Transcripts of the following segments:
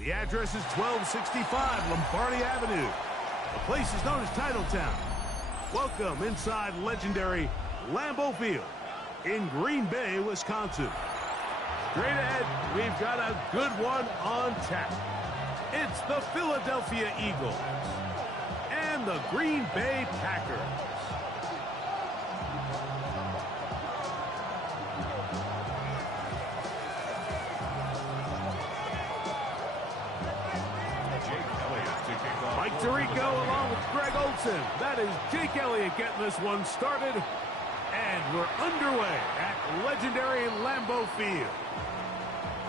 The address is 1265 Lombardi Avenue. The place is known as Titletown. Welcome inside legendary Lambeau Field in Green Bay, Wisconsin. Straight ahead, we've got a good one on tap. It's the Philadelphia Eagles and the Green Bay Packers. Mike Tirico along with Greg Olsen. That is Jake Elliott getting this one started. And we're underway at legendary Lambeau Field.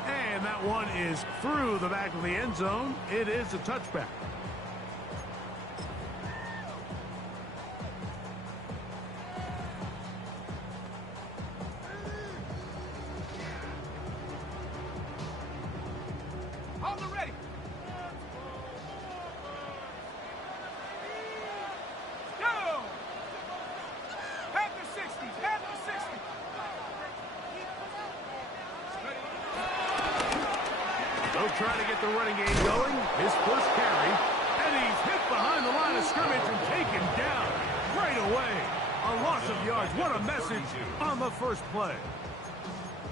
And that one is through the back of the end zone. It is a touchback. On the ready. Go! Head to 60. Head to 60. They'll try to get the running game going. His first carry. And he's hit behind the line of scrimmage and taken down right away. A loss of yards. What a message on the first play.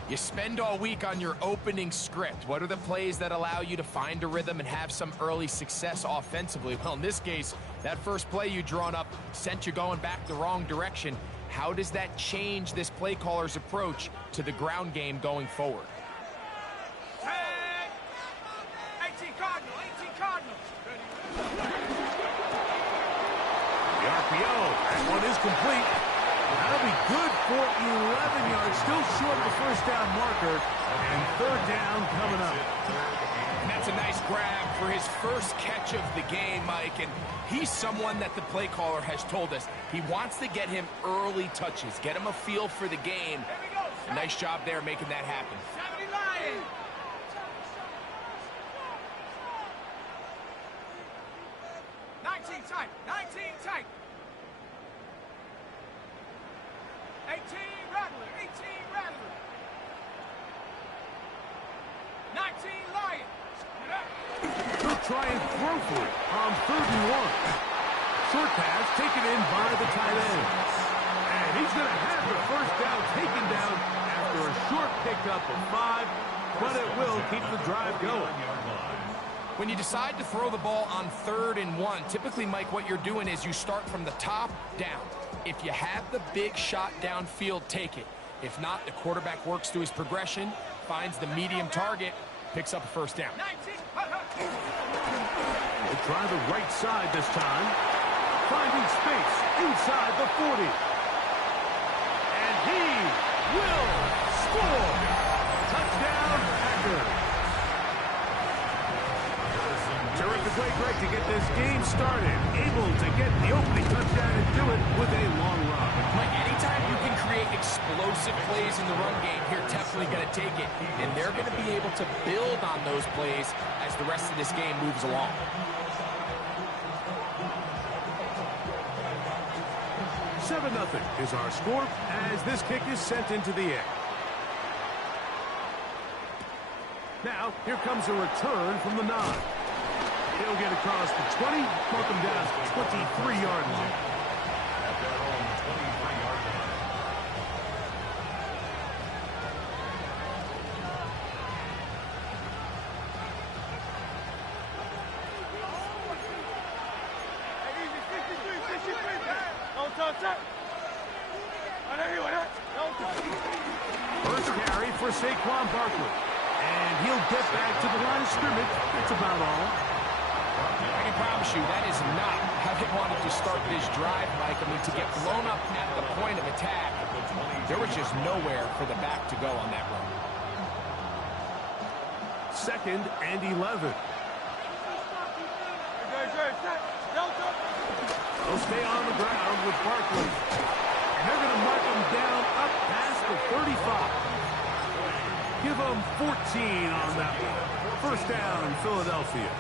You spend all week on your opening script. What are the plays that allow you to find a rhythm and have some early success offensively? Well, in this case, that first play you drawn up sent you going back the wrong direction. How does that change this play caller's approach to the ground game going forward? 18 Cardinals. 18 Cardinals. The RPO. That one is complete. That'll be good for 11 yards. Still short of the first down marker. And third down coming up. And that's a nice grab for his first catch of the game, Mike. And he's someone that the play caller has told us he wants to get him early touches, get him a feel for the game. A nice job there making that happen. 70 Lions. Tight. 19 tight. 18 Rattler. 18 Rattler. 19 Lions. They'll try and throw for it on 3rd and 1. Short pass taken in by the tight end. And he's going to have the first down taken down after a short pickup of 5, but it will keep the drive going. When you decide to throw the ball on 3rd and 1, typically, Mike, what you're doing is you start from the top down. If you have the big shot downfield, take it. If not, the quarterback works through his progression, finds the medium target, picks up a first down. They'll try the right side this time. Finding space inside the 40. And he will score. Touchdown, Packers. Terrific way, Greg, to get this game started. Able to get the opening touchdown and do it with a long run. Mike, anytime you can create explosive plays in the run game, you're definitely going to take it. And they're going to be able to build on those plays as the rest of this game moves along. Seven 0 is our score as this kick is sent into the air. Now, here comes a return from the 9. He'll get across the 20, mark him down to the 23-yard line. At their own 23-yard line. First carry for Saquon Barkley. And he'll get back to the line of scrimmage. That's about all. I can promise you that is not how they wanted to start this drive, Mike. I mean, to get blown up at the point of attack, there was just nowhere for the back to go on that run. 2nd and 11. They'll stay on the ground with Barkley. And they're going to mark him down up past the 35. Give them 14 on that one. First down in Philadelphia.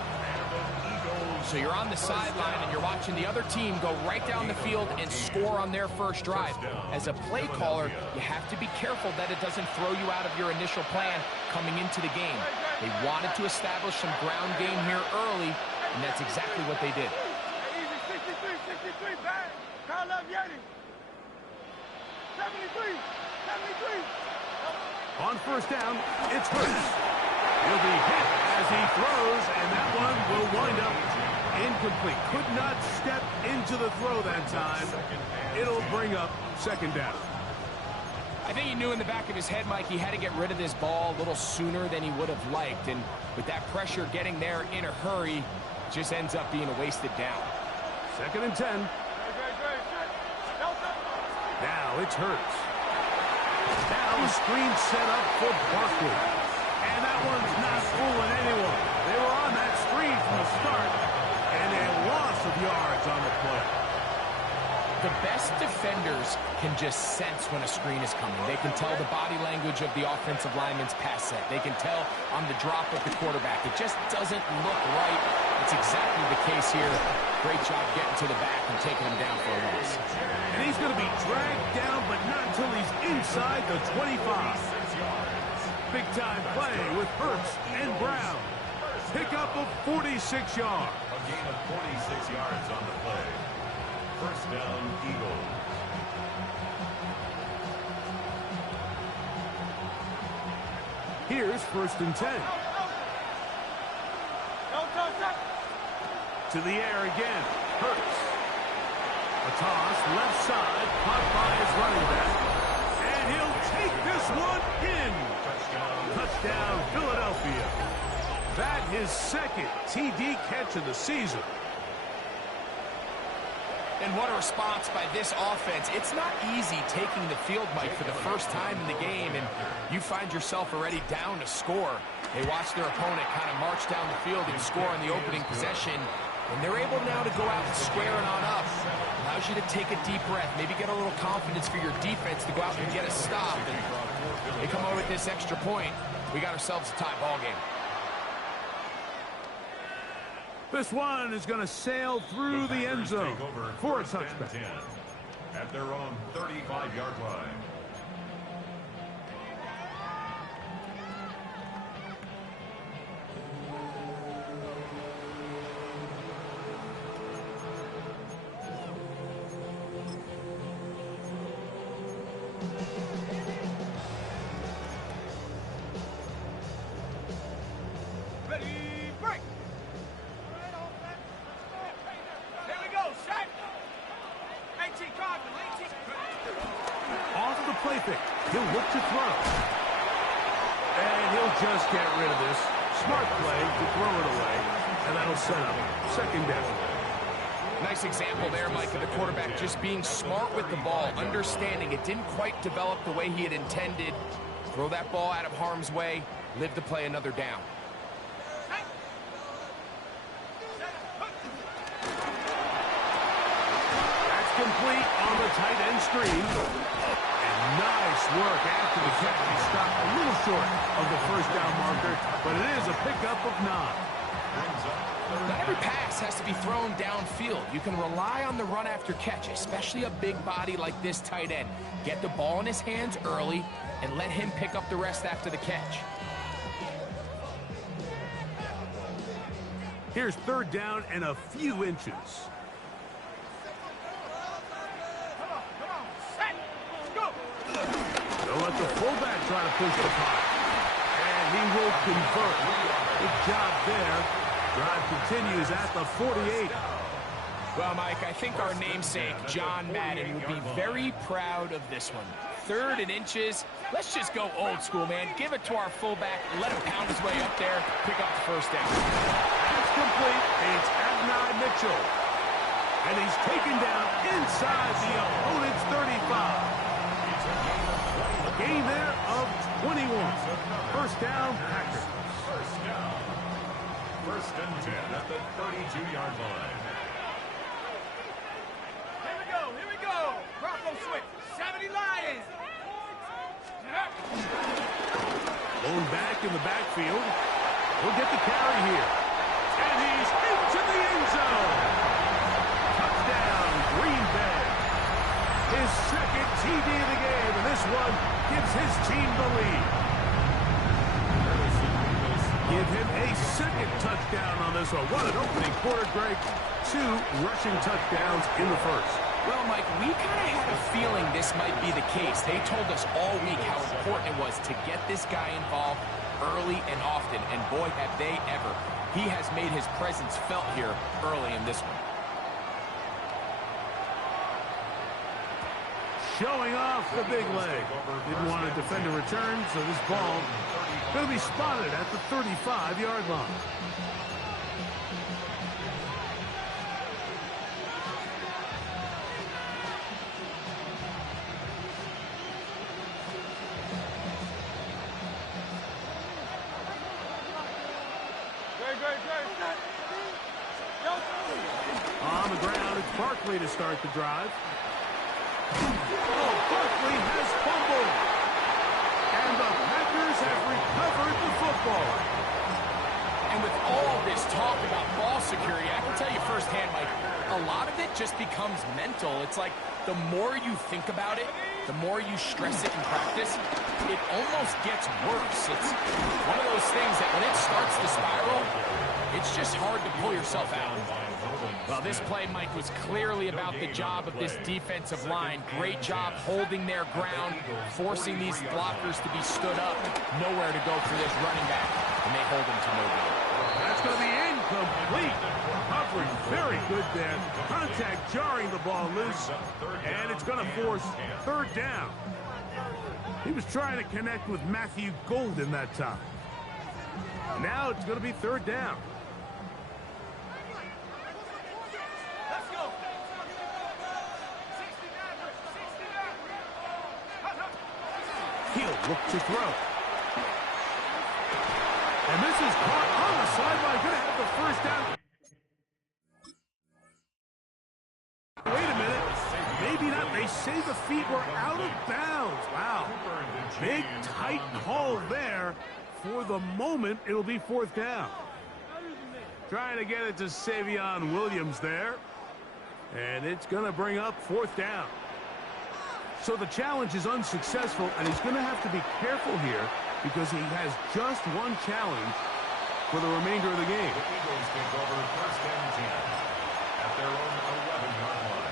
So you're on the sideline and you're watching the other team go right down the field and score on their first drive. As a play caller, you have to be careful that it doesn't throw you out of your initial plan coming into the game. They wanted to establish some ground game here early, and that's exactly what they did. Easy, 63, back. Call up Yeti. 73. On first down, it's Hurts. He'll be hit as he throws, and that one will wind up incomplete. Could not step into the throw that time. It'll bring up second down. I think he knew in the back of his head, Mike, he had to get rid of this ball a little sooner than he would have liked. And with that pressure getting there in a hurry, it just ends up being a wasted down. Second and 10. Now it's Hurts. Now a screen set up for Barkley. And that one's not fooling anyone. They were on that screen from the start, and a loss of yards on the play. The best defenders can just sense when a screen is coming. They can tell the body language of the offensive lineman's pass set. They can tell on the drop of the quarterback. It just doesn't look right. It's exactly the case here. Great job getting to the back and taking him down for a loss. And he's going to be dragged down, but not until he's inside the 25. Big-time play with Hurts and Brown. Pickup of 46 yards. A gain of 46 yards on the play. First down, Eagles. Here's first and 10. To the air again. Hurts. A toss, left side, caught by his running back. And he'll take this one in. Touchdown, Philadelphia. That his second TD catch of the season. And what a response by this offense. It's not easy taking the field, Mike, for the first time in the game, and you find yourself already down to score. They watch their opponent kind of march down the field and score on the opening possession, and they're able now to go out and square it on up. Allows you to take a deep breath, maybe get a little confidence for your defense to go out and get a stop. And they come over with this extra point. We got ourselves a tie ball game. This one is going to sail through the end zone for a touchback. At their own 35-yard line. He'll look to throw. And he'll just get rid of this. Smart play to throw it away. And that'll set up second down. Nice example there, Mike, of the quarterback just being smart with the ball, understanding it didn't quite develop the way he had intended. Throw that ball out of harm's way, live to play another down. That's complete on the tight end screen. Nice work after the catch. He stopped a little short of the first down marker, but it is a pickup of 9. Not every pass has to be thrown downfield. You can rely on the run after catch, especially a big body like this tight end. Get the ball in his hands early and let him pick up the rest after the catch. Here's third down and a few inches. They'll let the fullback try to push the puck. And he will convert. Good job there. Drive continues at the 48. Well, Mike, I think our namesake, John Madden, will be very proud of this one. Third and inches. Let's just go old school, man. Give it to our fullback. Let him pound his way up there. Pick up the first down. That's complete. It's Adonai Mitchell. And he's taken down inside the opponent's 35. A gain there of 21. First down, Packers. First down. First and 10 at the 32-yard line. Here we go. Bronco switch. 70 Lions. Blown back in the backfield. He'll get the carry here. And he's into the end zone. Touchdown, Green Bay. His second TD of the game, and this one gives his team the lead. Give him a second touchdown on this one. What an opening quarter, Greg. 2 rushing touchdowns in the first. Well, Mike, we kind of had a feeling this might be the case. They told us all week how important it was to get this guy involved early and often, and boy, have they ever. He has made his presence felt here early in this one. Showing off the big leg. Didn't want to defend a return, so this ball going to be spotted at the 35-yard line. On the ground, it's Barkley to start the drive. Oh, Barkley has fumbled. And the Packers have recovered the football. And with all this talk about ball security, I can tell you firsthand, Mike, a lot of it just becomes mental. It's like the more you think about it, the more you stress it in practice, it almost gets worse. It's one of those things that when it starts to spiral, it's just hard to pull yourself out. Well, this play, Mike, was clearly about the job of this defensive line. Great job holding their ground, forcing these blockers to be stood up. Nowhere to go for this running back, and they hold him to no good. That's going to be incomplete. Coverage very good there. Contact jarring the ball loose, and it's going to force third down. He was trying to connect with Matthew Golden that time. Now it's going to be third down. He'll look to throw. And this is caught on the sideline. Going to have the first down. Wait a minute. Maybe not. They say the feet were out of bounds. Wow. Big, tight call there. For the moment, it'll be fourth down. Trying to get it to Savion Williams there. And it's going to bring up fourth down. So the challenge is unsuccessful, and he's going to have to be careful here because he has just one challenge for the remainder of the game. The Eagles take over first and 10 at their own 11-yard line.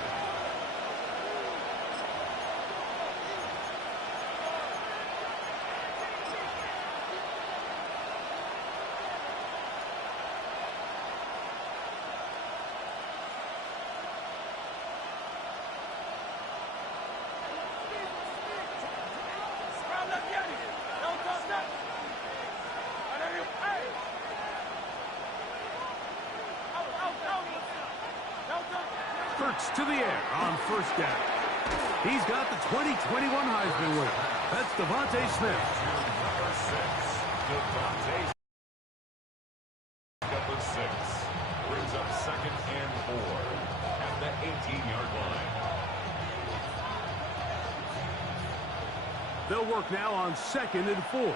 To the air on first down. He's got the 2021 Heisman winner. That's Devontae Smith. Number 6, Devontae. Number 6 brings up second and 4 at the 18-yard line. They'll work now on second and 4.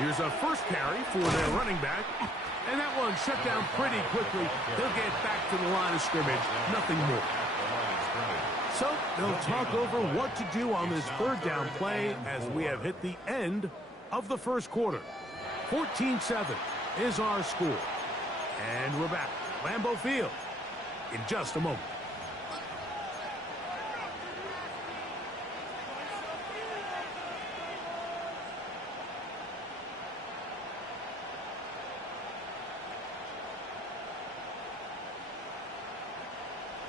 Here's a first carry for their running back. And that one shut down pretty quickly. They'll get back to the line of scrimmage. Nothing more. So they'll talk over what to do on this third down play as we have hit the end of the first quarter. 14-7 is our score. And we're back. Lambeau Field in just a moment.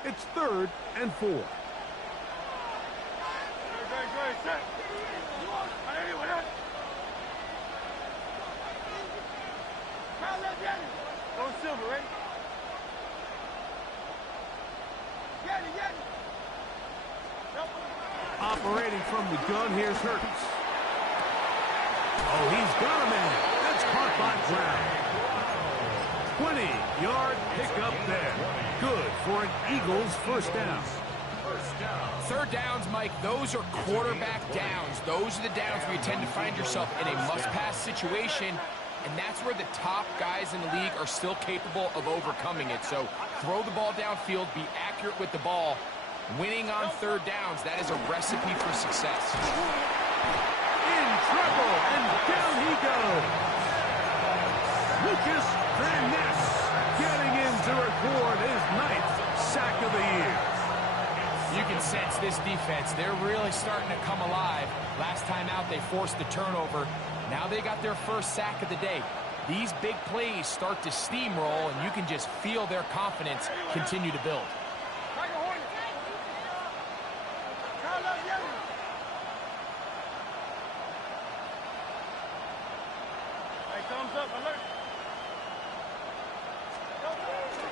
It's third and 4. Operating from the gun, here's Hurts. Oh, he's got a man. That's caught by Brown. 20-yard pickup there. Good for an Eagles first down. First Third downs, Mike, those are quarterback downs. Those are the downs where you tend to find yourself in a must-pass situation, and that's where the top guys in the league are still capable of overcoming it. So throw the ball downfield, be accurate with the ball. Winning on third downs, that is a recipe for success. In trouble, and down he goes. Lucas Van Ness getting in to record his 9th sack of the year. You can sense this defense. They're really starting to come alive. Last time out, they forced the turnover. Now they got their first sack of the day. These big plays start to steamroll, and you can just feel their confidence continue to build.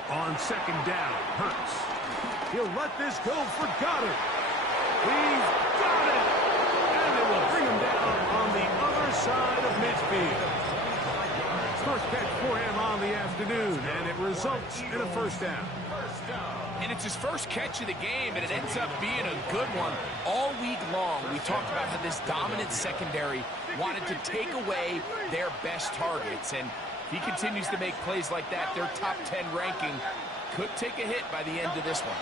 On second down, Hurts. He'll let this go for Goddard. He's got it! And it will bring him down on the other side of midfield. First catch for him on the afternoon, and it results in a first down. And it's his first catch of the game, and it ends up being a good one. All week long, we talked about how this dominant secondary wanted to take away their best targets, and if he continues to make plays like that, their top 10 ranking could take a hit by the end of this one.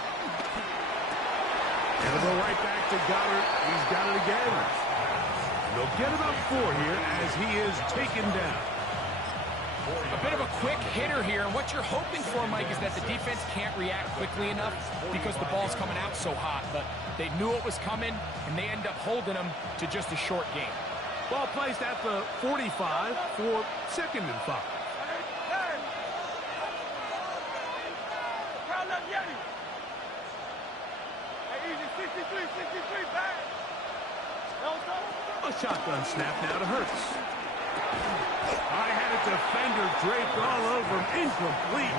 It'll go right back to Goddard. He's got it again. They'll get about 4 here as he is taken down. A bit of a quick hitter here, and what you're hoping for, Mike, is that the defense can't react quickly enough because the ball's coming out so hot, but they knew it was coming, and they end up holding them to just a short game. Ball placed at the 45 for 2nd and 5. A shotgun snap now to Hurts. I had a defender draped all over him. Incomplete.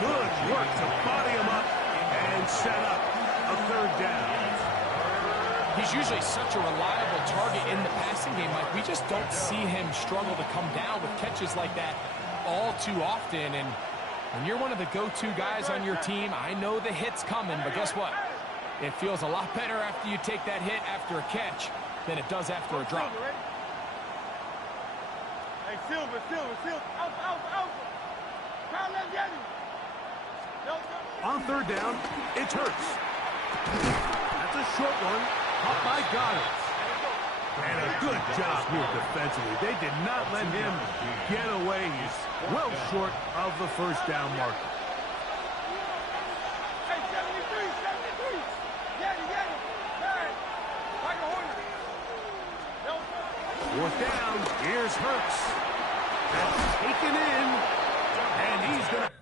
Good work to body him up and set up a 3rd down. He's usually such a reliable target in the passing game. Like, we just don't see him struggle to come down with catches like that all too often. And when you're one of the go-to guys on your team, I know the hit's coming, but guess what? It feels a lot better after you take that hit after a catch than it does after a drop. Hey, Silver. Out. On 3rd down, it's Hurts. That's a short one. Caught by Goddard. And a good job here defensively. They did not let him get away. He's well short of the first down marker. Hey, 73. Fourth down. Here's Hurts. That's taken in. And he's going to...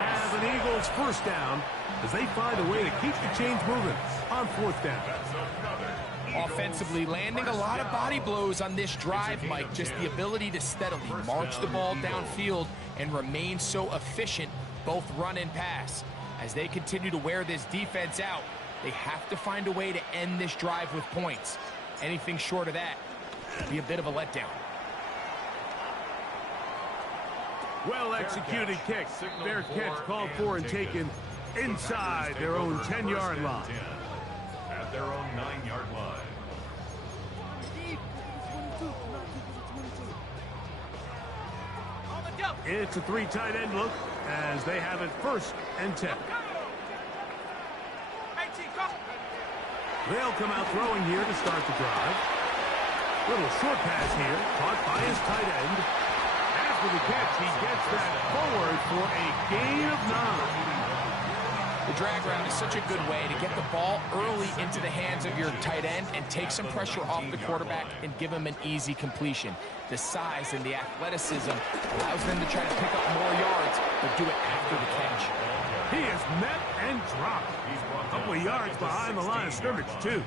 Have an Eagles first down as they find a way to keep the chains moving on 4th down. Offensively, landing a lot of body blows on this drive, Mike. Just the ability to steadily march the ball downfield and remain so efficient, both run and pass. As they continue to wear this defense out, they have to find a way to end this drive with points. Anything short of that would be a bit of a letdown. Well-executed kick. Fair catch called for and taken inside their own 10-yard line. their own 9-yard line. It's a 3 tight end look as they have it 1st and 10. They'll come out throwing here to start the drive. Little short pass here, caught by his tight end. After the catch, he gets that forward for a gain of 9. The drag route is such a good way to get the ball early into the hands of your tight end and take some pressure off the quarterback and give him an easy completion. The size and the athleticism allows them to try to pick up more yards, but do it after the catch. He is met and dropped. A couple of yards behind the line of scrimmage, too.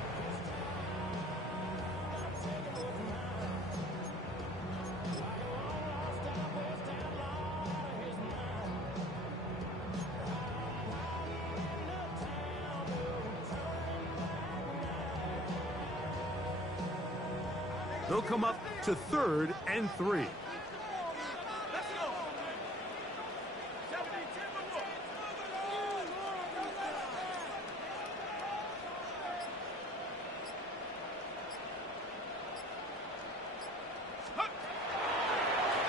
They'll come up to 3rd and 3.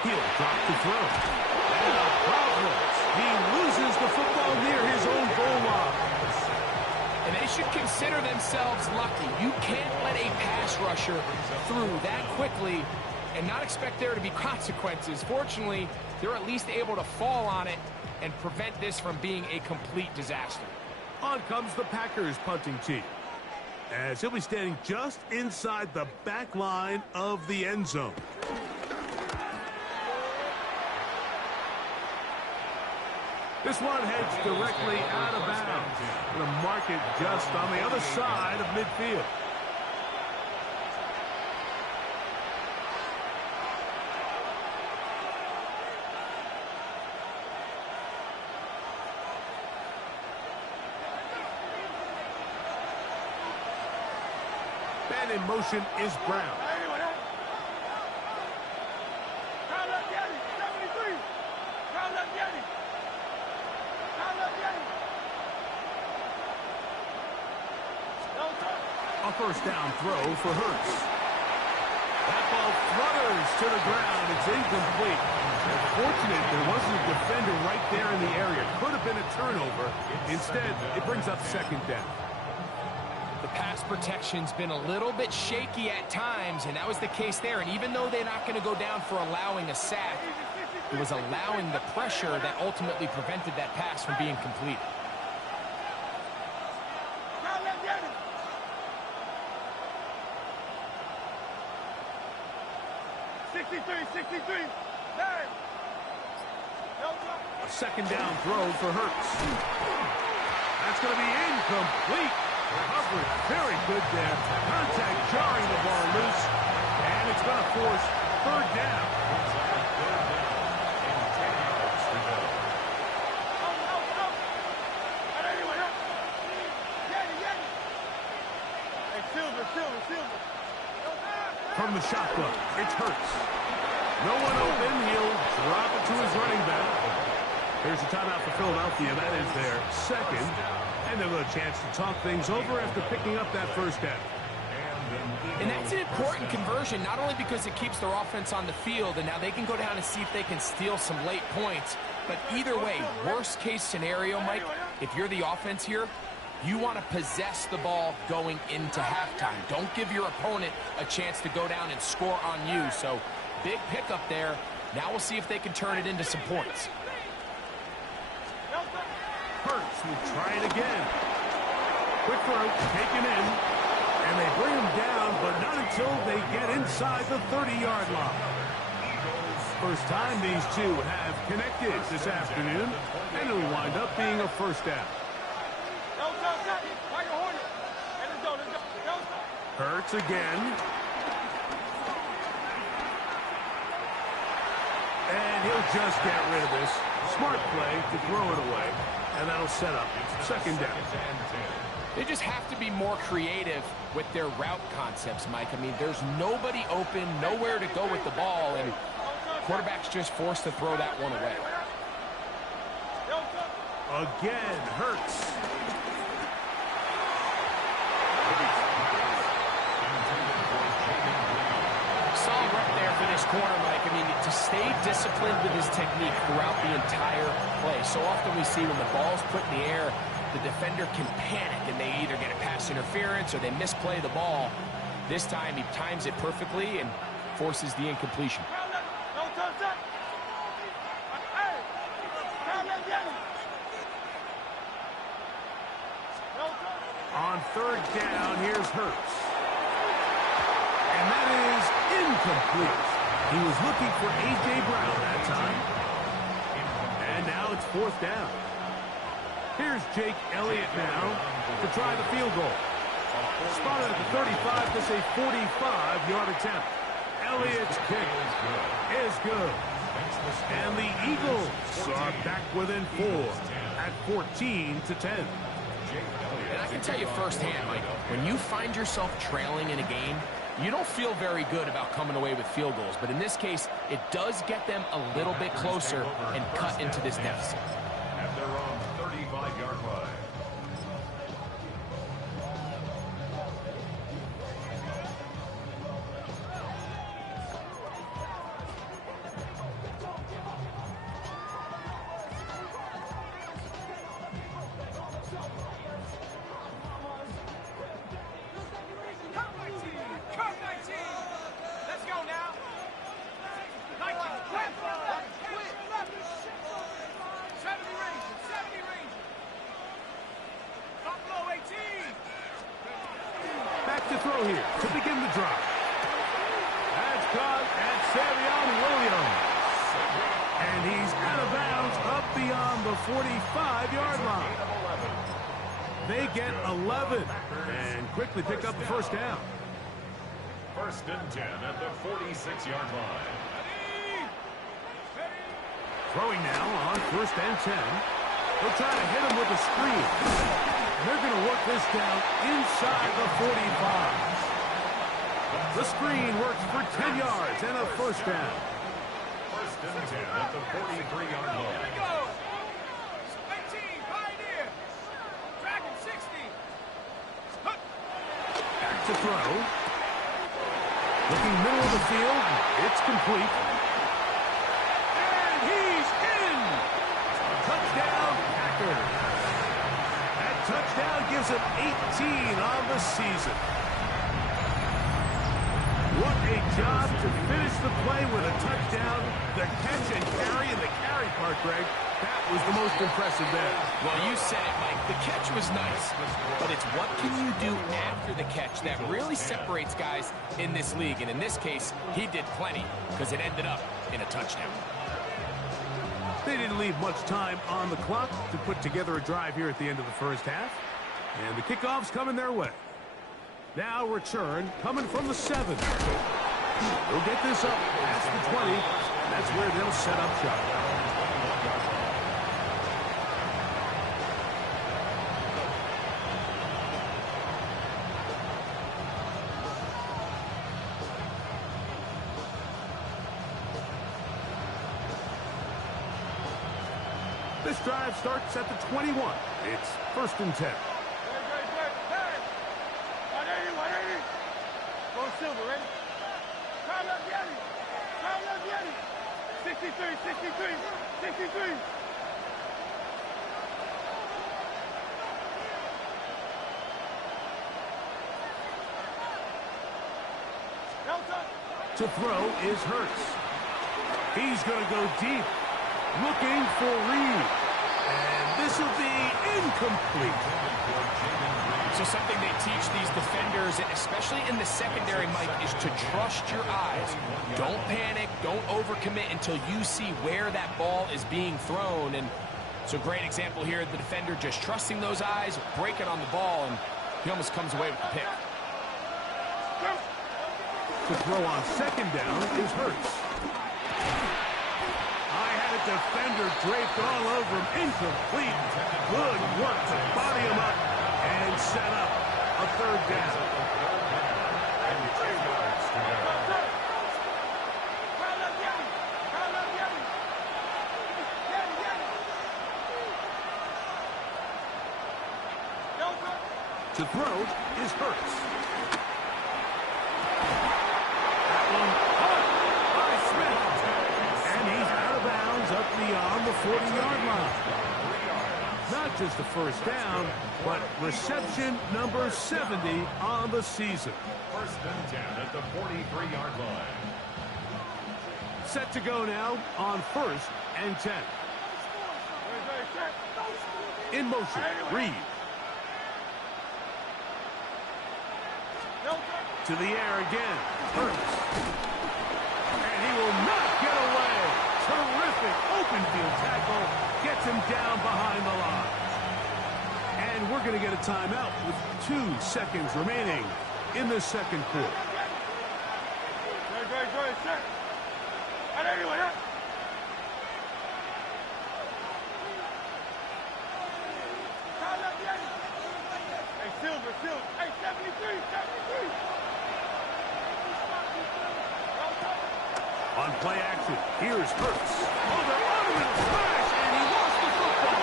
He'll drop the throw. And a progress. He loses the football near his own goal line. And they should consider themselves lucky. You can't let a pass rusher through that quickly and not expect there to be consequences. Fortunately, they're at least able to fall on it and prevent this from being a complete disaster. On comes the Packers punting team, as he'll be standing just inside the back line of the end zone. This one heads directly out of bounds. The market just on the other side of midfield. Man in motion is Brown. A 1st down throw for Hurts. That ball flutters to the ground. It's incomplete. Fortunate there wasn't a defender right there in the area. Could have been a turnover. Instead, it brings up 2nd down. The pass protection's been a little bit shaky at times, and that was the case there. And even though they're not going to go down for allowing a sack, it was allowing the pressure that ultimately prevented that pass from being complete. A 2nd down throw for Hurts. That's going to be incomplete. Coverage very good there. Contact jarring the ball loose. And it's going to force 3rd down. From the shotgun, it's Hurts. No one open. He'll drop it to his running back. Here's a timeout for Philadelphia. That is their 2nd. And they'll have a chance to talk things over after picking up that 1st down. And that's an important conversion, not only because it keeps their offense on the field, and now they can go down and see if they can steal some late points. But either way, worst case scenario, Mike, if you're the offense here, you want to possess the ball going into halftime. Don't give your opponent a chance to go down and score on you. So big pickup there. Now we'll see if they can turn it into some points. Hurts will try it again. Quick throw, taken in. And they bring him down, but not until they get inside the 30-yard line. First time these two have connected this afternoon, and it'll wind up being a 1st down. Hurts again. And he'll just get rid of this. Smart play to throw it away, and that'll set up 2nd down. They just have to be more creative with their route concepts, Mike. I mean, there's nobody open, nowhere to go with the ball, and quarterback's just forced to throw that one away. Again, Hurts. first corner, Mike, I mean, to stay disciplined with his technique throughout the entire play. So often we see when the ball's put in the air, the defender can panic and they either get a pass interference or they misplay the ball. This time he times it perfectly and forces the incompletion. On third down, here's Hurts. And that is incomplete. He was looking for A.J. Brown that time. And now it's fourth down. Here's Jake Elliott now to try the field goal. Spotted at the 35. This is a 45-yard attempt. Elliott's kick is good. And the Eagles are back within 4 at 14-10. And I can tell you firsthand, Mike, when you find yourself trailing in a game, you don't feel very good about coming away with field goals. But in this case, it does get them a little bit closer and cut into this deficit. At their own 35-yard line. Back to throw here to begin the drive. That's caught at Savion Williams. And he's out of bounds up beyond the 45-yard line. They get 11 and quickly pick up the first down. First and 10 at the 46-yard line. Throwing now on first and 10. They'll try to hit him with a screen. They're going to work this down inside the 45. The screen works for 10 yards and a first down. First and 10 at the 43-yard line. Here we go. 18, Pioneer. Dragon 60. Back to throw. Looking middle of the field. It's complete. And he's in. Touchdown, Packers. That touchdown gives him 18 on the season. What a job to finish the play with a touchdown. The catch and carry, and the carry part, Greg, that was the most impressive there. Well, you said it, Mike. The catch was nice, but it's what can you do after the catch that really separates guys in this league. And in this case, he did plenty because it ended up in a touchdown. They didn't leave much time on the clock to put together a drive here at the end of the first half. And the kickoff's coming their way. Now return coming from the 7. They'll get this up past the 20. That's where they'll set up shop. This drive starts at the 21. It's first and 10. Go Silver, ready? Time up, Yeti. Time up, Yeti. 63, 63, 63. To throw is Hurts. He's going to go deep, looking for Reed. And this will be incomplete. So something they teach these defenders, especially in the secondary, Mike, is to trust your eyes. Don't panic, don't overcommit until you see where that ball is being thrown. And so great example here, the defender just trusting those eyes, breaking on the ball, and he almost comes away with the pick. To throw on second down is Hurts. I had a defender draped all over him. Incomplete. Good work to body him up and set up a third down. To throw is Hurts. That one caught by not just a first down, but reception number 70 on the season. First and 10 at the 43-yard line. Set to go now on first and 10. In motion, Reed. To the air again, Hurts. And he will not get away. Terrific open field tackle. Gets him down behind the line. And we're going to get a timeout with 2 seconds remaining in the second quarter. Hey, 73. On play action, here's Hurts. Oh, they're on him in a smash, and he lost the football.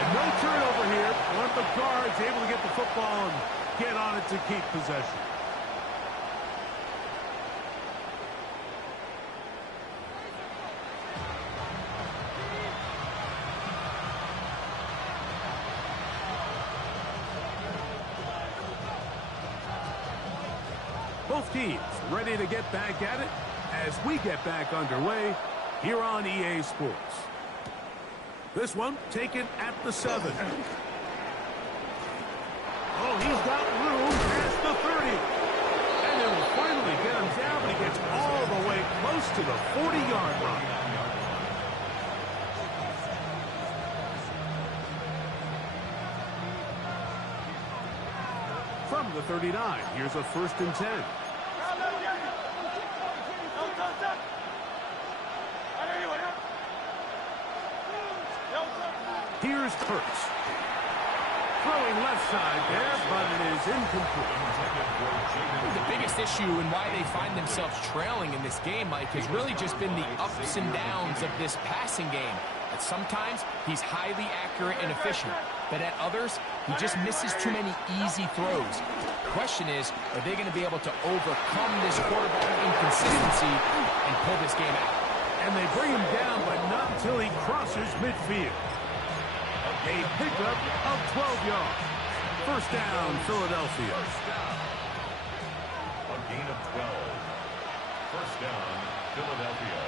And no turnover here. One of the guards able to get the football and get on it to keep possession. Both teams ready to get back at it as we get back underway here on EA Sports. This one taken at the 7. Oh, he's got room past the 30. And it will finally get him down, but he gets all the way close to the 40-yard line. From the 39, here's a first and 10. Here's Hurts. Throwing left side there, but it is incomplete. The biggest issue and why they find themselves trailing in this game, Mike, has really just been the ups and downs of this passing game. At sometimes, he's highly accurate and efficient, but at others, he just misses too many easy throws. The question is, are they going to be able to overcome this quarterback inconsistency and pull this game out? And they bring him down, but not until he crosses midfield. A pickup of 12 yards. First down, Philadelphia. A gain of 12. First down, Philadelphia.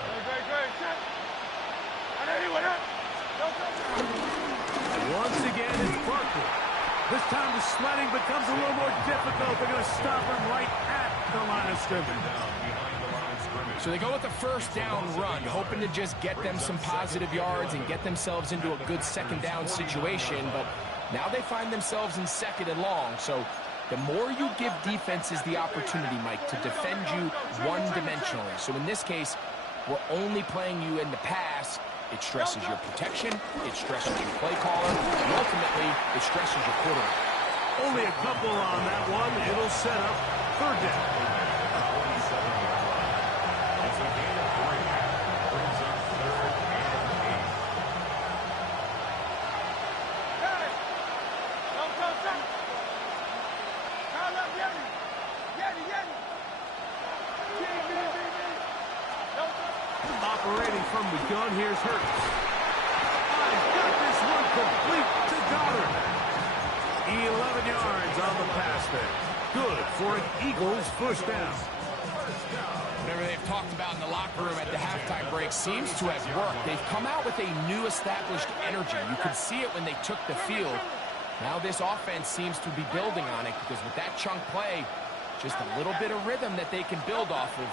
Once again, it's Barkley. This time the sledding becomes a little more difficult. They're going to stop him right at the line of scrimmage. So they go with the first down run, hoping to just get them some positive yards and get themselves into a good second down situation. But now they find themselves in second and long. So the more you give defenses the opportunity, Mike, to defend you one-dimensionally. So in this case, we're only playing you in the pass. It stresses your protection, it stresses your play caller, and ultimately, it stresses your quarterback. Only a couple on that one. It'll set up third down. It's a gain of 3. Brings up third and 8. Operating from the gun, here's Hurts. I've got this one complete to Goddard. 11 yards on the pass there. Good for an Eagles first down. Whatever they've talked about in the locker room at the halftime break seems to have worked. They've come out with a new established energy. You could see it when they took the field. Now this offense seems to be building on it because with that chunk play, just a little bit of rhythm that they can build off of.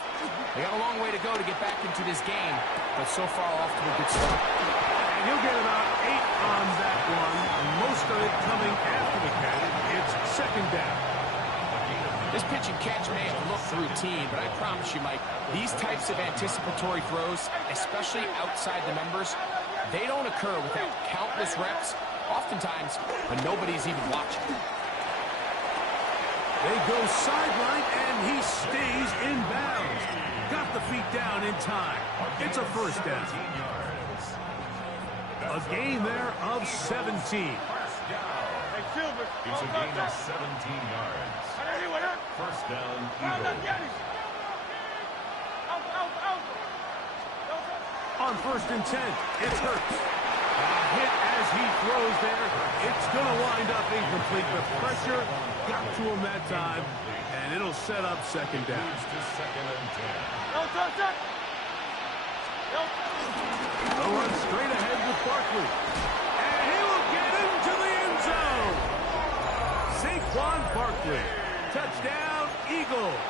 They got a long way to go to get back into this game, but so far off to a good start. And he'll get about 8 on that one. Most of it coming after the catch. It's second down. This pitch and catch may have looked routine, but I promise you, Mike, these types of anticipatory throws, especially outside the numbers, they don't occur without countless reps, oftentimes when nobody's even watching. They go sideline, and he stays in bounds. Got the feet down in time. It's a first down. A gain there of 17. It's a gain of 17 yards. First down, Eagles. On first and 10, it's Hurts. Hit as he throws there. It's going to wind up incomplete. The pressure got to him that time, and it'll set up second down. Second and 10. No touch, touch. No They'll run straight ahead with Barkley. And he will get into the end zone. Saquon Barkley. Touchdown, Eagles.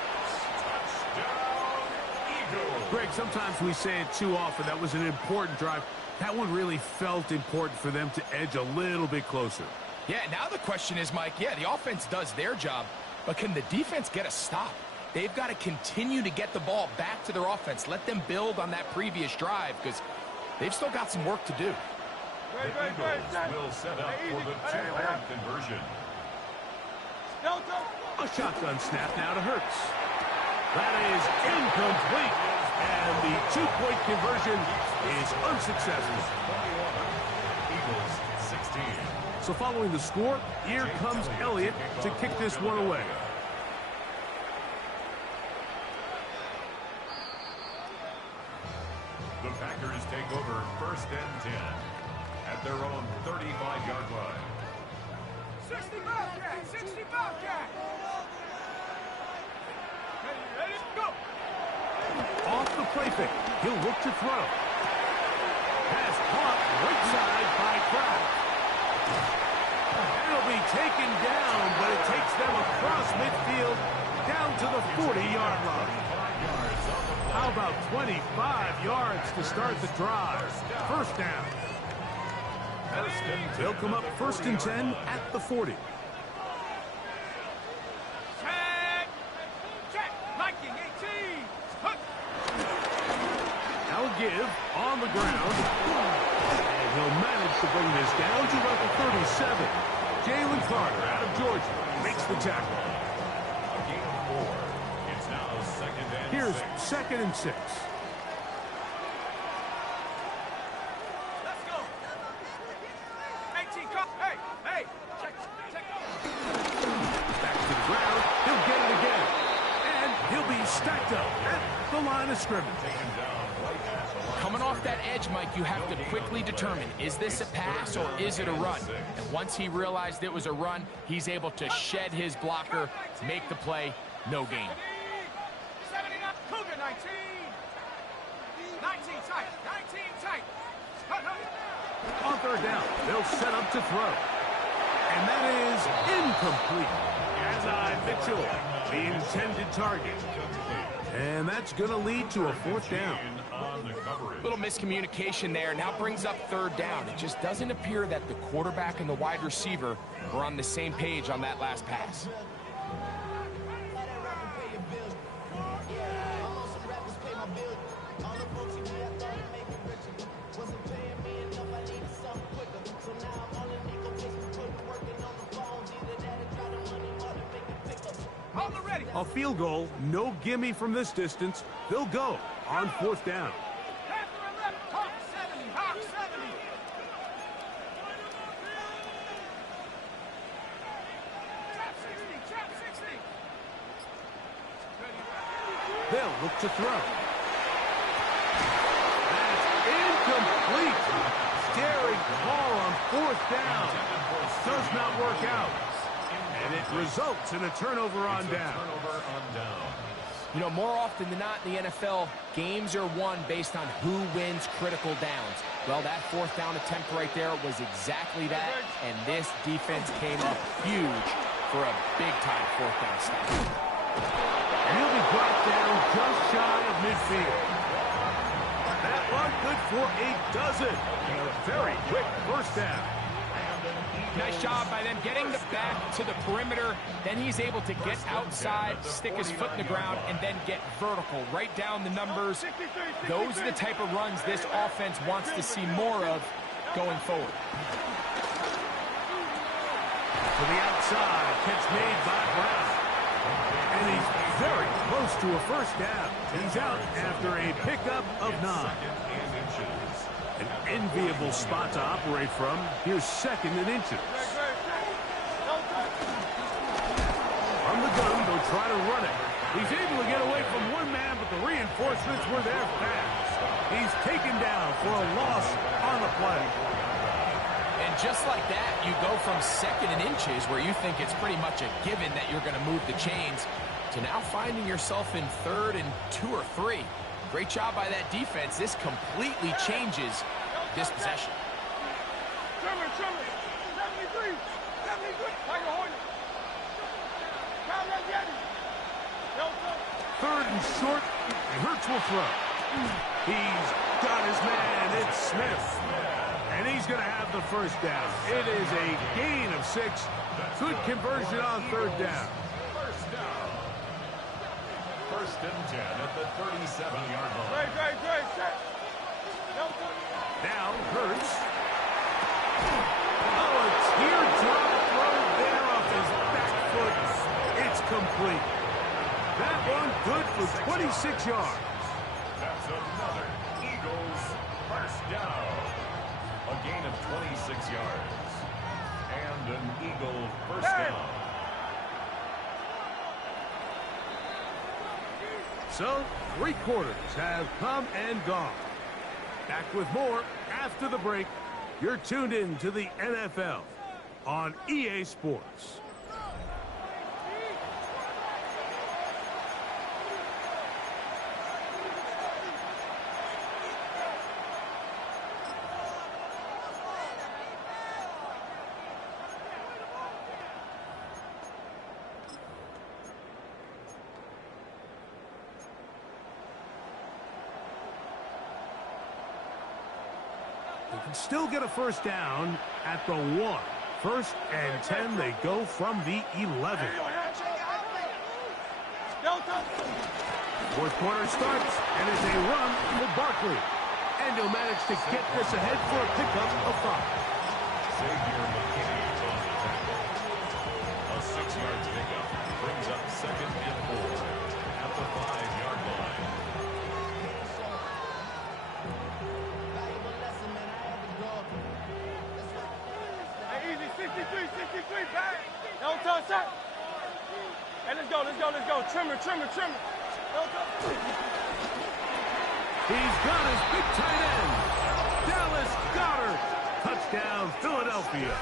Touchdown, Eagles. Greg, sometimes we say it too often. That was an important drive. That one really felt important for them to edge a little bit closer. Yeah, now the question is, Mike, yeah, the offense does their job, but can the defense get a stop? They've got to continue to get the ball back to their offense. Let them build on that previous drive because they've still got some work to do. The Eagles will set up for the two-point conversion. No touch. A shotgun snap now to Hurts. That is incomplete. And the two-point conversion is unsuccessful. 21. Eagles 16. So following the score, here comes Elliott to kick this one away. The Packers take over first and 10 at their own 35-yard line. 60 Bobcat, 60 Bobcat. Ready, go. Off the play fake. He'll look to throw. Pass caught right side by Kraft. And it'll be taken down, but it takes them across midfield down to the 40-yard line. How about 25 yards to start the drive? First down. They'll come up first and 10 at the 40. Check. Check. Liking 18. Hook. Now a give on the ground. And he'll manage to bring this down to about the 37. Jalen Carter out of Georgia makes the tackle. Game 4. It's now second and Here's 6. second and 6. Let's go. 18. Come. Hey. Hey. Check. Check. Back to the ground. He'll get it again. And he'll be stacked up at the line of scrimmage. Taken down right at the line. Coming off that edge, Mike, you have to quickly determine, is this a pass or is it a run? And once he realized it was a run, he's able to shed his blocker, make the play, no gain. 79. Cougar 19. 19 tight. 19 tight. Hut, hut. On third down, they'll set up to throw. And that is incomplete. Mitchell, the intended target. And that's going to lead to a fourth down. On the coverage. Little miscommunication there. Now brings up third down. It just doesn't appear that the quarterback and the wide receiver were on the same page on that last pass. A field goal, no gimme from this distance. They'll go on fourth down. Hawk 70. Hawk 70. Trap 60. Trap 60. They'll look to throw. That's incomplete. Daring call on fourth down. Does not work out. And it results in a turnover on down. Turnover on down. You know, more often than not in the NFL, games are won based on who wins critical downs. Well, that fourth down attempt right there was exactly that, and this defense came up huge for a big-time fourth down stop. And he'll be brought down just shy of midfield. That one good for a dozen. And a very quick first down. Nice job by them getting the back to the perimeter. Then he's able to get outside, stick his foot in the ground, and then get vertical. Right down the numbers. Those are the type of runs this offense wants to see more of going forward. To the outside, catch made by Brown. And he's very close to a first down. He's out after a pickup of 9. An enviable spot to operate from. Here's second and inches. From the gun, they'll try to run it. He's able to get away from one man, but the reinforcements were there fast. He's taken down for a loss on the play. And just like that, you go from second in inches, where you think it's pretty much a given that you're going to move the chains, to now finding yourself in third and 2 or 3. Great job by that defense. This completely changes this possession. Trimmer, 73, 73. Tiger Hornet. Come on, get it. Third and short, and Hurts will throw. He's got his man, it's Smith. And he's going to have the first down. It is a gain of 6. Good conversion on third down. First and 10 at the 37-yard line. Great, set. Now, Hurts. Oh, a teardrop throw there off his back foot. It's complete. That one good for 26 yards. That's another Eagles first down. A gain of 26 yards. And an Eagle first down. So, 3 quarters have come and gone. Back with more after the break. You're tuned in to the NFL on EA Sports. They can still get a first down at the 1. First and 10, they go from the 11. Fourth quarter starts, and it's a run for Barkley. And he'll manage to get this ahead for a pickup of 5. Xavier McKinney on the tackle. A 6-yard pickup brings up second and 4 at the 5-yard line. Easy, 63, back. Don't touch that. Hey, let's go. Trimmer. He's got his big tight end, Dallas Goedert. Touchdown, Philadelphia.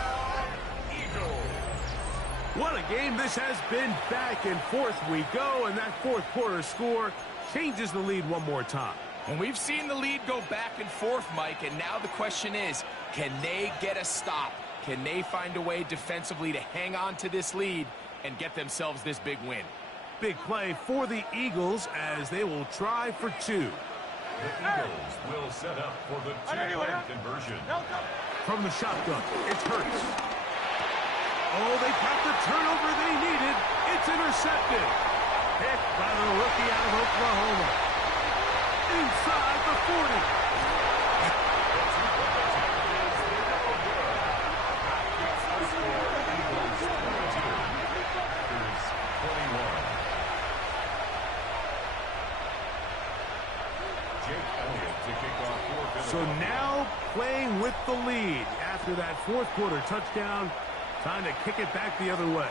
What a game this has been. Back and forth we go, and that fourth quarter score changes the lead one more time. And we've seen the lead go back and forth, Mike, and now the question is, can they get a stop? Can they find a way defensively to hang on to this lead and get themselves this big win? Big play for the Eagles as they will try for 2. The Eagles will set up for the 2-point conversion. From the shotgun, it's Hurts. Oh, they got the turnover they needed. It's intercepted. Picked by the rookie out of Oklahoma. Inside the 40. So now playing with the lead after that fourth quarter touchdown. Time to kick it back the other way.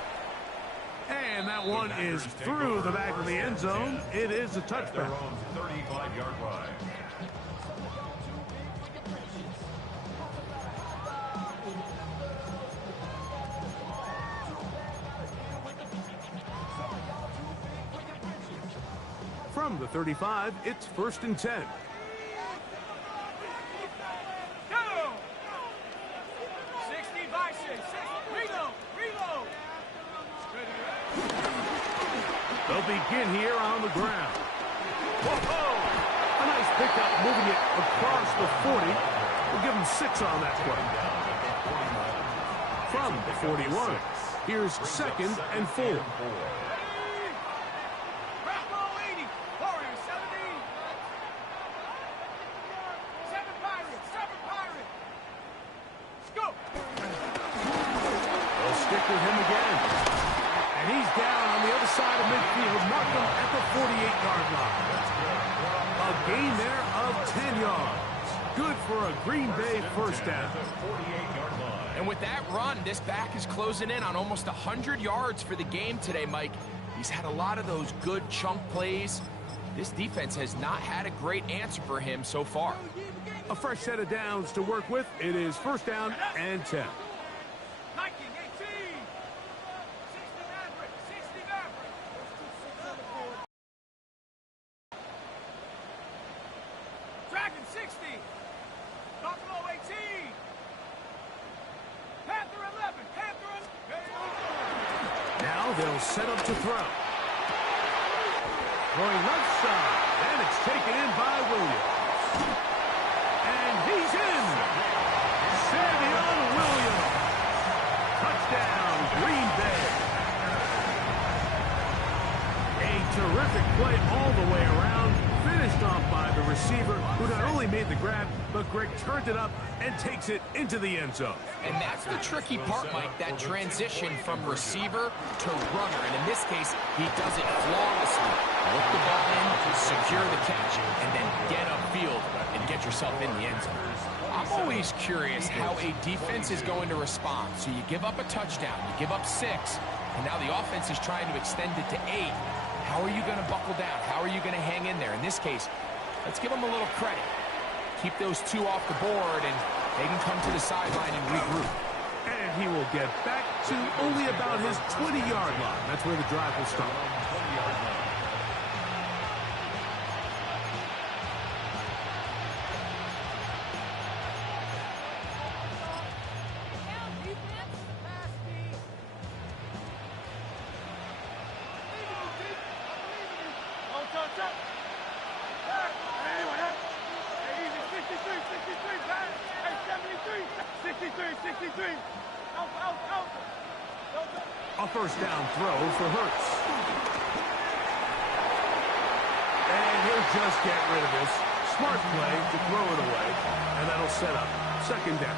And that one is through the back of the end zone. It is a touchback. 35-yard line. From the 35, it's first and 10. They'll begin here on the ground. Whoa! A nice pickup moving it across the 40. We'll give them 6 on that play. From the 41, here's second and 4. They'll stick with him again. And he's down on the other side of midfield. Mark him at the 48-yard line. A gain there of 10 yards. Good for a Green Bay first down. And with that run, this back is closing in on almost 100 yards for the game today, Mike. He's had a lot of those good chunk plays. This defense has not had a great answer for him so far. A fresh set of downs to work with. It is first down and 10. Viking 18. 60 Maverick. 60 Maverick. Dragon 60. Buffalo 18. Panther 11. Panther 11. Now they'll set up to throw. Throwing left side, and it's taken in by Williams. And he's in. Savion Williams. Touchdown, Green Bay. A terrific play all the way around. Finished off by the receiver, who not only made the grab, but Greg turned it up and takes it into the end zone. And that's the tricky part, Mike, that transition from receiver to runner. And in this case, he does it flawlessly. Look the ball in, secure the catch, and then get upfield and get yourself in the end zone. I'm always curious how a defense is going to respond. So you give up a touchdown, you give up 6, and now the offense is trying to extend it to 8. How are you going to buckle down? How are you going to hang in there? In this case, let's give them a little credit. Keep those 2 off the board, and they can come to the sideline and regroup. And he will get back to only about his 20-yard line. That's where the drive will start. A first down throw for Hurts. And he'll just get rid of this. Smart play to throw it away. And that'll set up second down.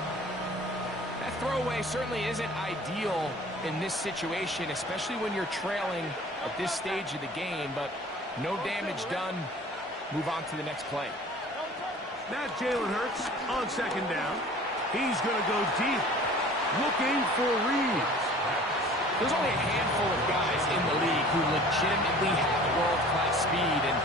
That throwaway certainly isn't ideal in this situation, especially when you're trailing at this stage of the game, but no damage done. Move on to the next play. Now Jalen Hurts on second down. He's going to go deep, looking for Reeves. There's only a handful of guys in the league who legitimately have world-class speed, and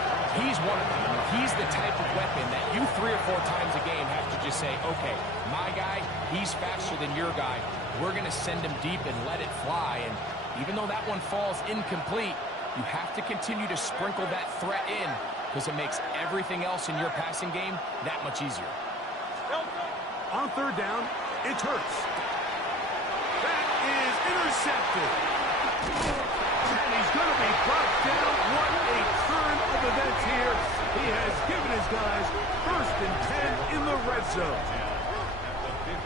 he's one of them. He's the type of weapon that you 3 or 4 times a game have to just say, okay, my guy, he's faster than your guy. We're going to send him deep and let it fly. And even though that one falls incomplete, you have to continue to sprinkle that threat in because it makes everything else in your passing game that much easier. On third down, it's Hurts. That is intercepted. And he's going to be brought down. What a turn of events here. He has given his guys 1st and 10 in the red zone.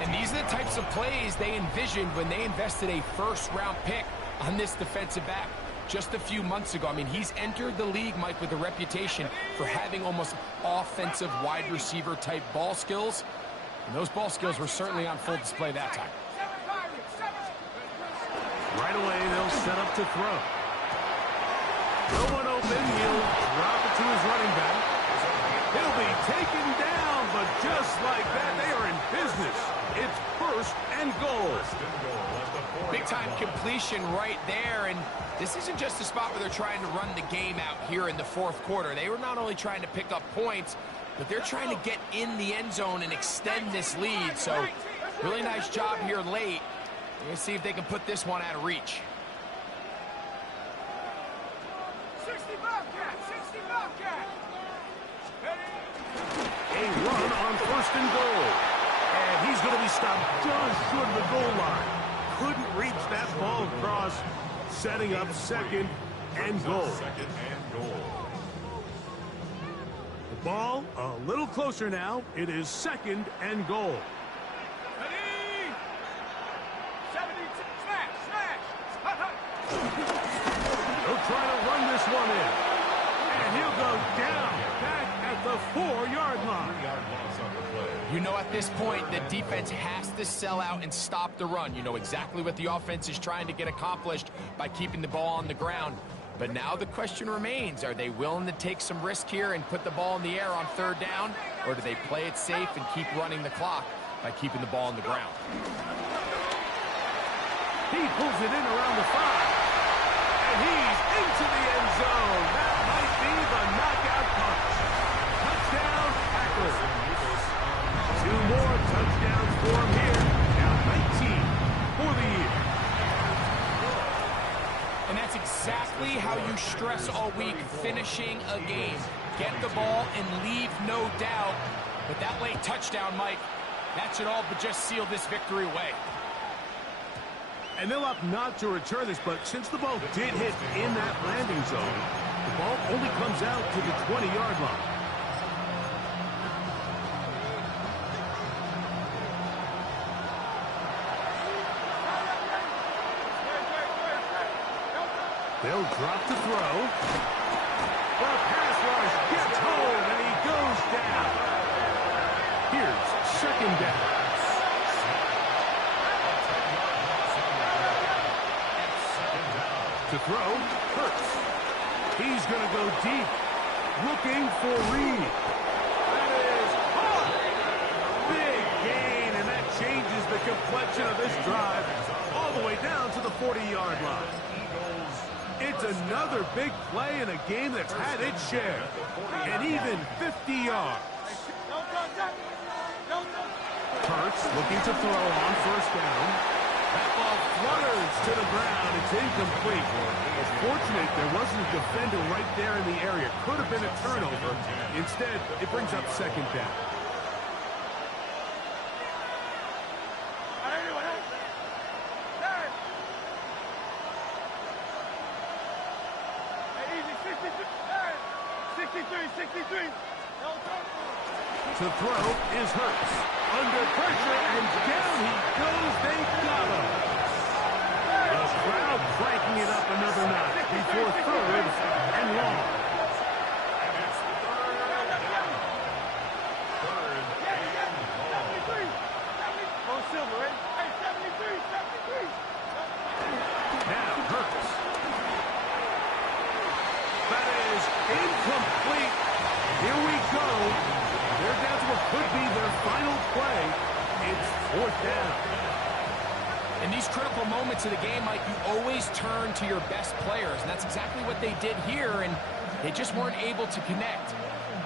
And these are the types of plays they envisioned when they invested a first-round pick on this defensive back just a few months ago. I mean, he's entered the league, Mike, with a reputation for having almost offensive wide receiver type ball skills. And those ball skills were certainly on full display that time. Right away, they'll set up to throw. No one open. He'll drop it to his running back. He'll be taken down, but just like that, they are in business. It's 1st and goal. Big-time completion right there, and this isn't just a spot where they're trying to run the game out here in the 4th quarter. They were not only trying to pick up points, but they're trying to get in the end zone and extend this lead. So, really nice job here late. Let's see if they can put this one out of reach. 60 Bobcat! 60 Bobcat! A run on 1st and goal. And he's going to be stopped just short of the goal line. Couldn't reach that ball across. Setting up 2nd and goal. The ball a little closer now. It is 2nd and goal. Ready? 72. Smash! Smash! He'll try to run this one in. And he'll go down back at the 4-yard line. You know, at this point, the defense has to sell out and stop the run. You know exactly what the offense is trying to get accomplished by keeping the ball on the ground. But now the question remains, are they willing to take some risk here and put the ball in the air on 3rd down? Or do they play it safe and keep running the clock by keeping the ball on the ground? He pulls it in around the 5. And he's into the end zone. That might be the knockout punch. Touchdown, Packers. stress all week finishing a game. Get the ball and leave no doubt. But that late touchdown, Mike, that should all but just seal this victory away. And they'll opt not to return this, but since the ball did hit in that landing zone, the ball only comes out to the 20-yard line. They'll drop to throw. The pass rush gets home, and he goes down. Here's second down. To throw, Hurts. He's going to go deep, looking for Reed. That is hard. Big gain, and that changes the complexion of this drive all the way down to the 40-yard line. It's another big play in a game that's had its share, and even 50 yards. Hurts looking to throw on first down. That ball flutters to the ground. It's incomplete. It's fortunate there wasn't a defender right there in the area. Could have been a turnover. Instead, it brings up second down. To throw is Hurts. Under pressure, and down he goes. They got him. The crowd cranking it up another notch before third and long. Now Hurts. That is incomplete. Here we go. They're down to what could be their final play. It's fourth down. In these critical moments of the game, Mike, you always turn to your best players, and that's exactly what they did here, and they just weren't able to connect.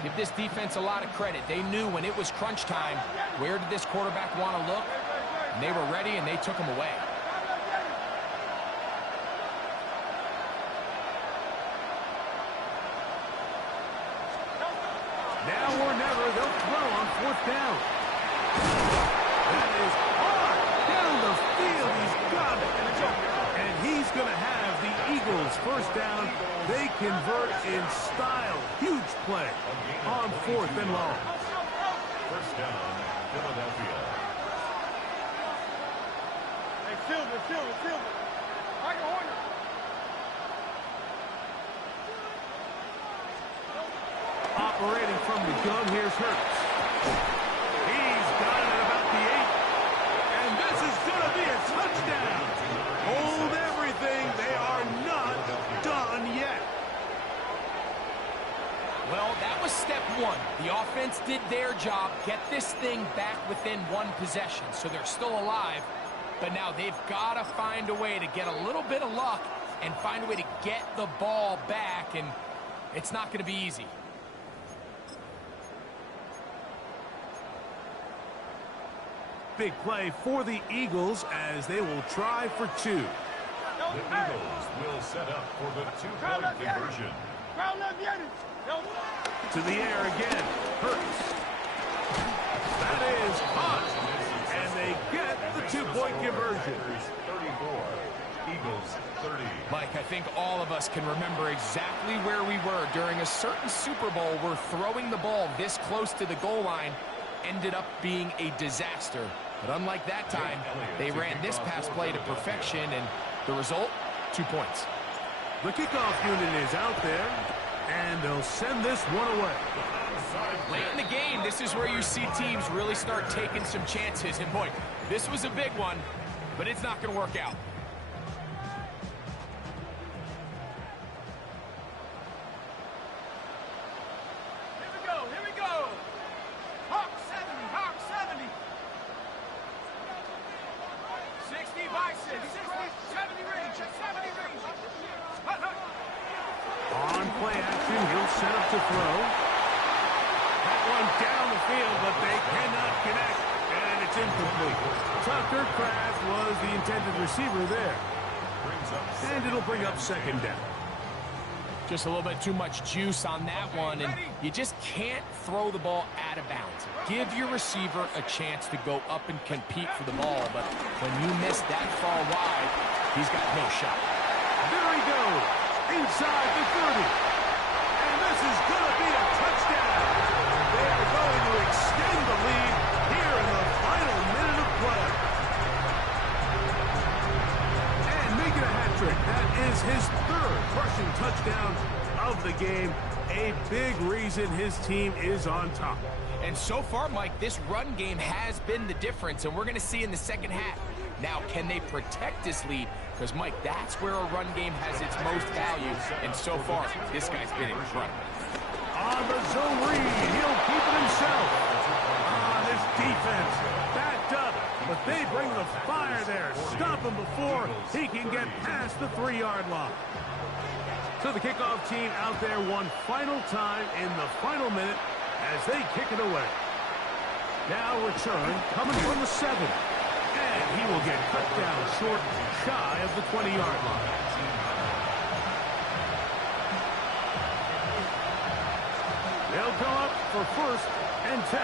Give this defense a lot of credit. They knew when it was crunch time, where did this quarterback want to look? And they were ready, and they took him away. Now or never, they'll throw on fourth down. That is hard down the field. He's got it. And he's going to have the Eagles first down. They convert in style. Huge play on fourth and long. First down, Philadelphia. Hey, Silver. Michael Horner. Operating from the gun, here's Hurts. He's got it at about the 8. And this is going to be a touchdown. Hold everything. They are not done yet. Well, that was step one. The offense did their job, get this thing back within one possession, so they're still alive. But now they've got to find a way to get a little bit of luck and find a way to get the ball back, and it's not going to be easy. Big play for the Eagles as they will try for 2. The Eagles will set up for the two-point conversion. To the air again. Hurts. That is hot. And they get the two-point conversion. 34. Eagles 30. Mike, I think all of us can remember exactly where we were during a certain Super Bowl where throwing the ball this close to the goal line ended up being a disaster. But unlike that time, they ran this pass play to perfection, and the result, 2 points. The kickoff unit is out there, and they'll send this one away. Late in the game, this is where you see teams really start taking some chances. And boy, this was a big one, but it's not going to work out. Here we go. Hawk 70. 60 by 6. 70 range. On play action, he'll set up to throw. That one down the field, but they cannot connect, and it's incomplete. Tucker Kraft was the intended receiver there. And it'll bring up second down. Just a little bit too much juice on that one, and you just can't throw the ball out of bounds. Give your receiver a chance to go up and compete for the ball, but when you miss that far wide, he's got no shot. There he goes, inside the 30. And this is going to be a touchdown. They are going to extend the lead here in the final minute of play. And making a hat trick. That is his third rushing touchdown of the game. A big reason his team is on top. And so far, Mike, this run game has been the difference, and we're going to see in the second half. Now, can they protect this lead? Because, Mike, that's where a run game has its most value, and so far, this guy's been incredible. On the zone read, he'll keep it himself. This defense backed up, but they bring the fire there. Stop him before he can get past the 3-yard line. So the kickoff team out there one final time in the final minute as they kick it away. Now return coming from the 7. And he will get cut down short, shy of the 20-yard line. They'll come up for 1st and 10.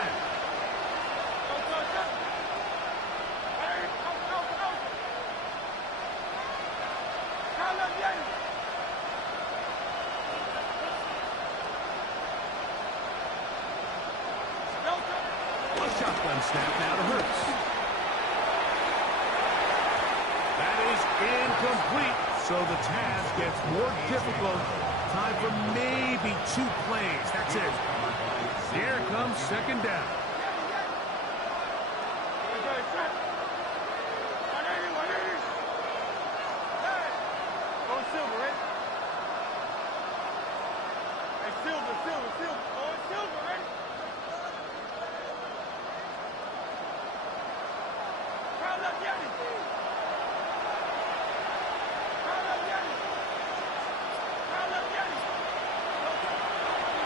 Shotgun snap now to Hurts. That is incomplete, so the task gets more difficult. Time for maybe 2 plays. That's it. Here comes 2nd down.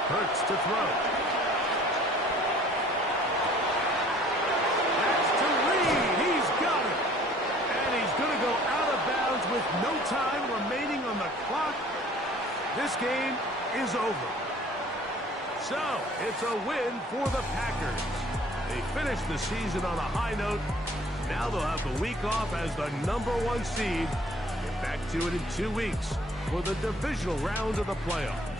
Hurts to throw. That's to Reed. He's got it. And he's going to go out of bounds with no time remaining on the clock. This game is over. So, it's a win for the Packers. They finished the season on a high note. Now they'll have the week off as the #1 seed. Get back to it in 2 weeks for the divisional round of the playoffs.